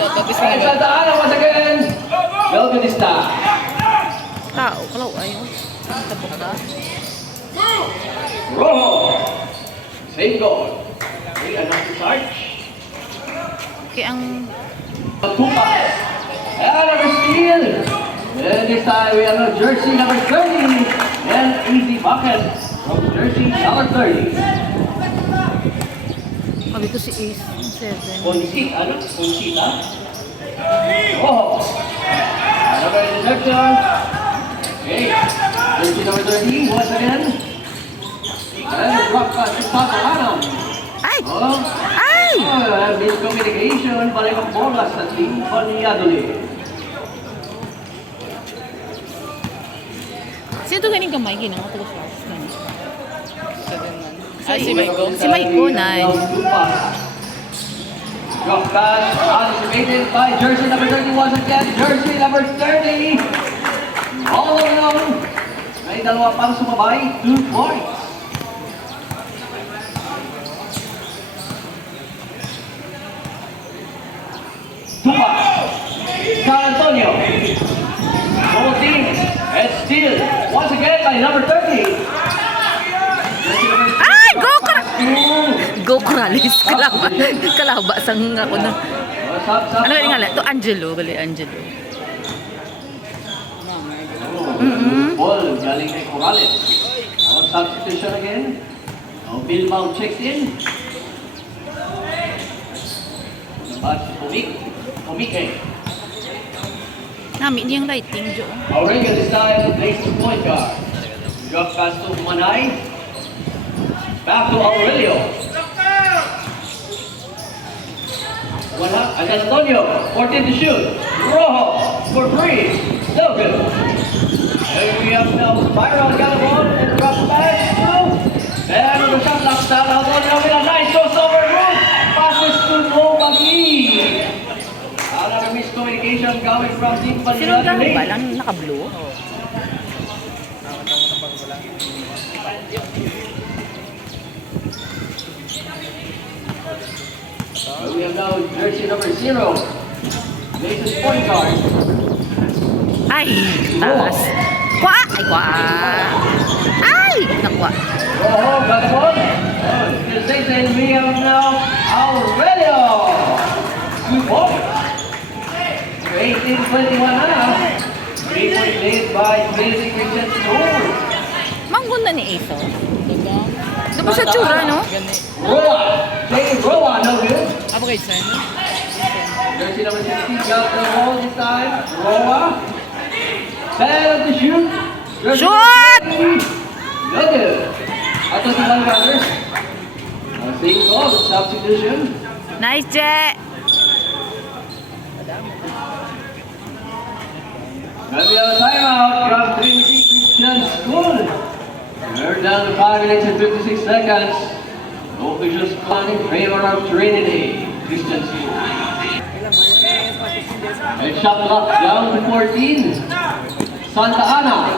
Santa Ana once again. Belganista. Tao, kalau ayaw. Tapos ka. Rojo. Same goal. We are not to charge. Okay, ang... Tupa. And another steal. And this time we have a jersey number 30. And easy bucket from jersey number 30. Sabi ko si Ace. 7. Concita, ano? Concita. Rojo. Another interception. Okay. Jersey number 30 once again. And a drop pass to Santa Ana. Ay! Oh. Ay! Miscommunication, balik ang bola sa team Valladolid. Sino ito ganing kamay? Ginang ako taga-flash. Si Maiko. Si Maiko, nice. Drop pass, anticipated by jersey number 30 once again. Jersey number 30. All alone. May dalawa pang sumabay. 2 points. Tupa. San Antonio. Double team. And steal. Once again by number 30. Ay! Go Corrales. Kalaba sang ako na. Ano galing nga? Ito Angelo. Gali Angelo. Ball galing kay Corrales. Substitution again. Bilbao checks in. Pass to Comike. Namin yung lighting, Jo. Aurelio this time plays to point guard. Drop pass to Manay. Back to Aurelio. San Antonio, 14 to shoot. Rojo for 3. No good. And we have now Byron got the ball and drop pass through. And the shot knocks down. Antonio with a nice crossover move. Passes to Nobagi. Another miscommunication coming from Team Sino lang Valladolid. ba? Lang naka-blue? We have now jersey number 0. Laces point guard. Ay! Taas. Kwa! Ay, kwa! Ay! Nakwa. Oh, got the ball. And we have now Aurelio. 2 points. 18-21 now. 3-point lead by Trinity Christian School. Manggunda ni Ace, oh. Ito po sa tsura, no? Roa. Jay Roa, no good. Apa kayo sa inyo? Jersey number 16 got the ball this time. Roa. Bad to shoot. Jersey Shoot! no good. I thought you wanted others. Same goal, substitution. Nice, Je! And we have a timeout from Trinity Christian School. We're down to 5 minutes and 56 seconds. Officials calling in favor of Trinity Christian School. And shot clock down to 14. Santa Ana.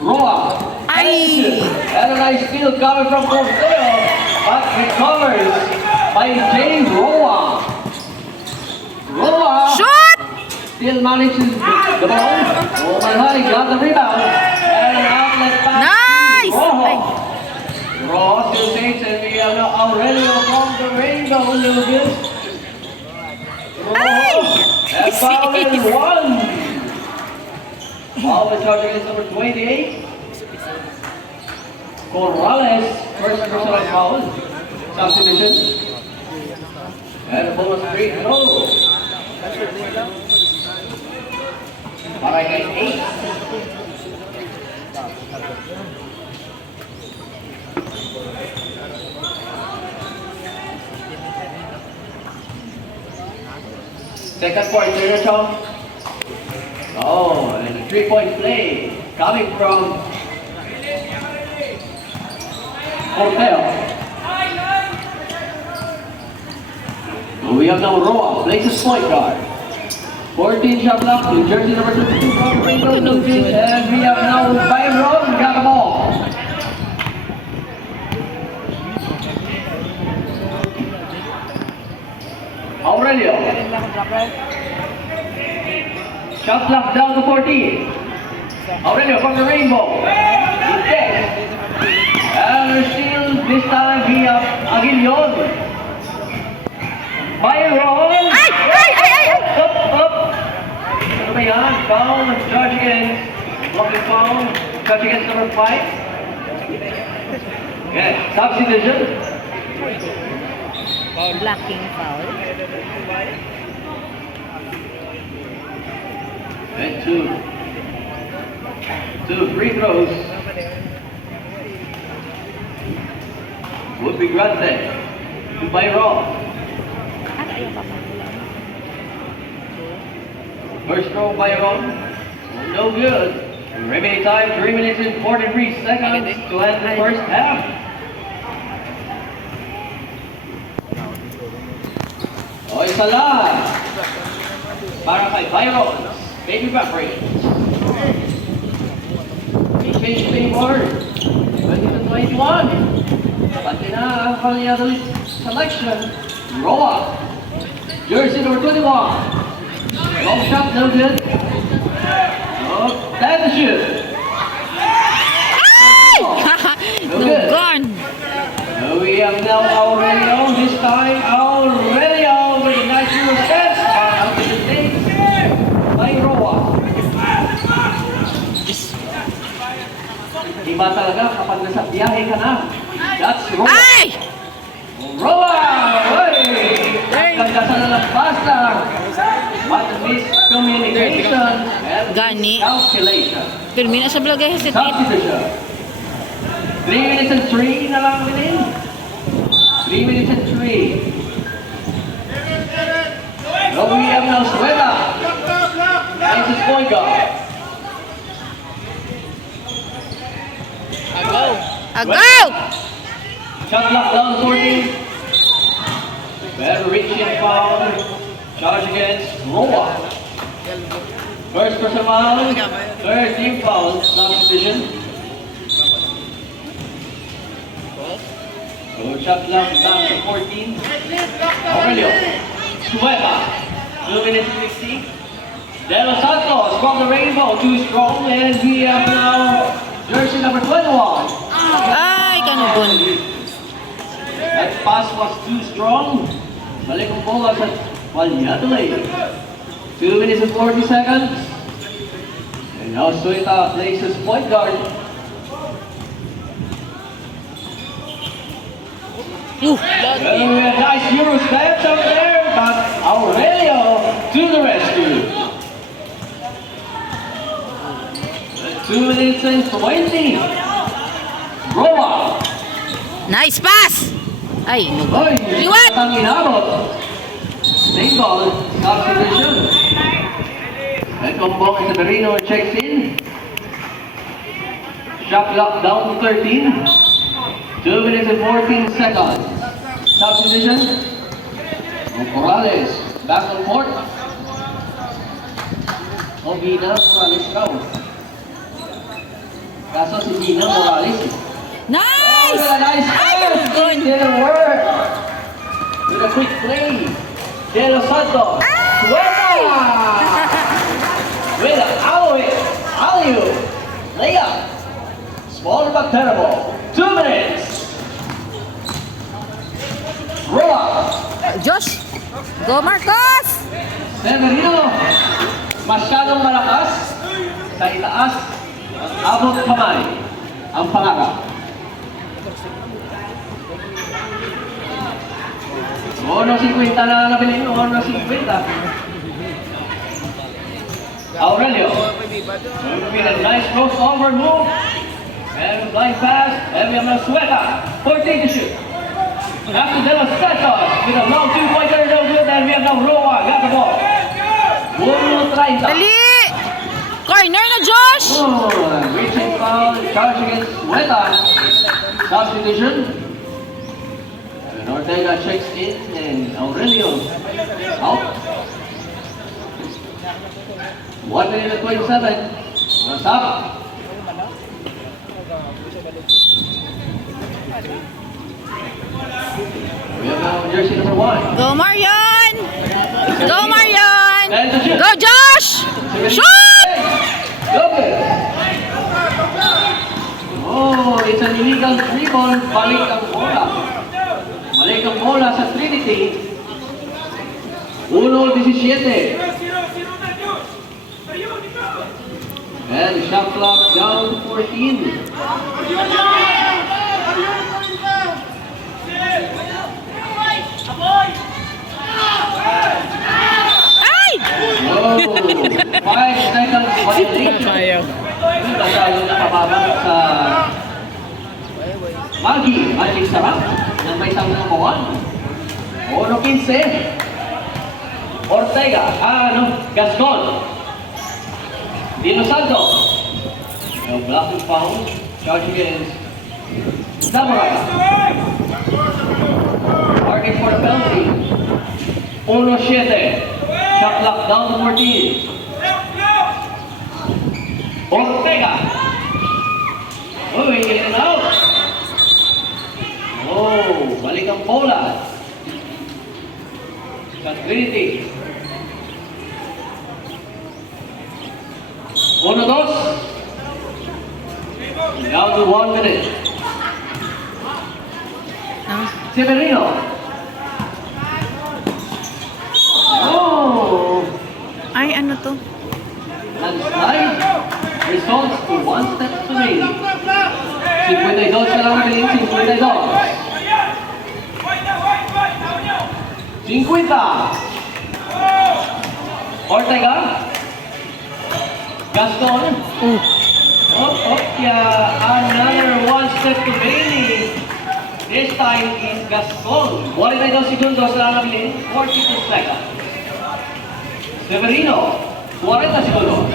Roa. Ay! And a nice steal coming from Cobered, but recovers by James Roa. Roa. Shoot! Still manages the ball. Oh my God, got the rebound. And an outlet pass. Nice! Rojo. Ay. Rojo still takes and we have now Aurelio from the rainbow a little bit. Ay! And foul is 1. Foul is charging is number 28. Corrales, first personal foul. Substitution. And the ball was free. No. Para kay 8. Second point, Tuneup. Oh, and a 3-point play coming from Hotel. We have now Roa, places point guard. 14 shot clock to jersey number 22 from Rainbow Lucas. And we have now Byron got the ball. Aurelio. Shot clock down to 14. Aurelio from the rainbow. He's dead. And still this time via Aguilion. Byron. Up. Ano ba yan? Foul. Charge against. Blocking foul. Charge against number 5. Yes. Substitution. Blocking foul. And two free throws would be granted to Byron. First throw Byron, no good. Remaining time 3 minutes and 43 seconds to end the first half. O isa lang para kay Byron. Baby back range. Change favor. 20-21. Pati na ang Valladolid selection. Roa. Jersey number 21. Long shot, no good. Oh, that's the shoot. No good. Gone. We have now Aurelio. This time Aurelio with a nice little step. Out to the stage. By Roa. Iba talaga kapag nasa biyahe ka na. That's Roa. Ay! Roa! Ganda sa lalabas lang. But miscommunication and Gani. calculation. Pero mina sa vlog ay hesitate. Substitution. 3 minutes and 3 na lang din. 3 minutes and 3. No, we have now Suela. This is point guard. Agaw! Shot clock down 14. Better reaching foul. Charge against Roa. First person foul. Third team foul. Substitution. So shot clock down to 14. Aurelio. Sueta. 2 minutes and 60. De Los Santos from the rainbow. Too strong. And we have now jersey number 21. Ay, kanugon. That pass was too strong. Balik ang bola sa Valladolid. 2 minutes and 40 seconds. And now Sueta places point guard. Well, we have nice Euro steps up there, but Aurelio to the rescue. 2 minutes and 20. Roa. Nice pass! Ay, no. Oy, Liwat! ang inabot. Same ball, substitution. And Combong and Severino checks in. Shot clock down to 13. 2 minutes and 14 seconds. Substitution. Morales back on court. Gina Morales raw. Kaso si Gina Morales. Nice! Oh, nice Ay, pass. kanugon. Didn't work. With a quick play. De Los Santos. Sueta! With an alley-oop. Layup. Small but terrible. 2 minutes. Roa. Josh! Go, Marcos! Severino. Masyadong malakas. Sa itaas. Abot kamay. Ang pangarap. Ono 50 na nabili. Ono 50. Aurelio. With a nice crossover move. And blind pass. And we have now Sueta. 14 to shoot. After De Los Santos with a long two-pointer, no good. And we have now Roa. Got the ball. 1-30. Dali! Corner na, Josh! Oh, reaching foul. Charge against Sueta. Substitution. And Ortega checks in. And Aurelio out. 1 minute and 27. What's up? We have now jersey number 1. Go, Marion! Go, Marion! And to shoot. Go, Josh! Shoot! Cobered. Oh, it's an illegal dribble. Balik ang bola. Balik ang bola sa Trinity. 1-17. And shot clock down 14. Ay! Oh, 5 seconds violation. Ayaw. Hindi ba tayo nakababang sa Magi, Magic Sarap, ng may isang namuhan. 1-15. Ortega, Gascon. Dino Santos. No blocking foul. Charge against Samurai. Arguing for the penalty. 1-7. Shot clock down to 14. Ortega. Oh, getting it out. Oh, balik ang bola. Sa Trinity. 1-2. Down to 1 minute. Severino. Oh! Ay, ano to? Landslide. Results to 1 step to me. 52 ka lang nabiling, 52. 50. Ortega. Gaston. Yeah, another 1 step to Bailey. This time is Gaston. 42 segundos lang nabiling, 42 seconds. Severino. 40 segundos.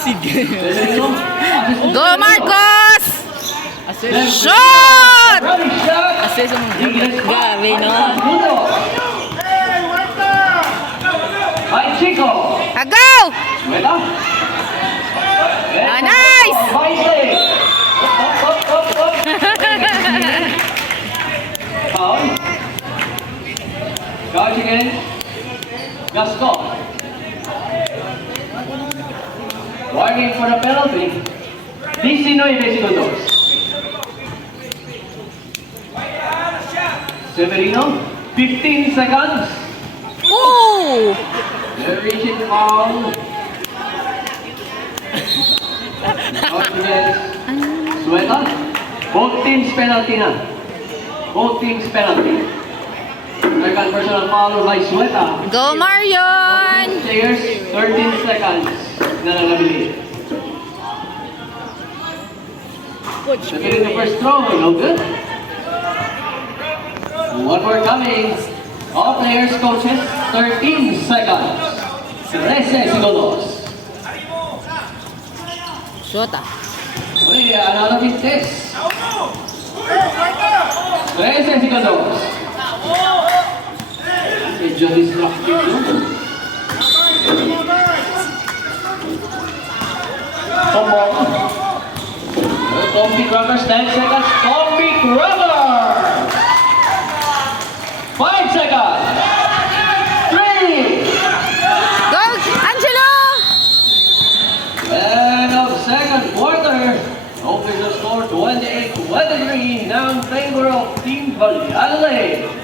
Sige. Severino. Go, Marcos! Assist. Shot! Running shot. Assist mo. Grabe, no? Ay, Chico. Go! Wala. Nice! Up. Foul. Charge again. Gaston. Warning for the penalty. 19 segundos. Severino. 15 seconds. Ooh! They're reaching foul. Charge again. Sueta. Both teams penalty na. Both teams penalty. Second personal foul by Sueta. Go, Marion! Players, 13 seconds na nalabili. Securing the first throw, no good. One more coming. All players, coaches, 13 seconds. 13 segundos. Shota. Uy, another big test. 13 segundos. Medyo disruptive yun. Tommy Grubbers, 10 seconds. Tommy Grubber! 5 seconds. 3. Go, Angelo! End of second quarter. Official score 28-23 now in favor of Team Valladolid.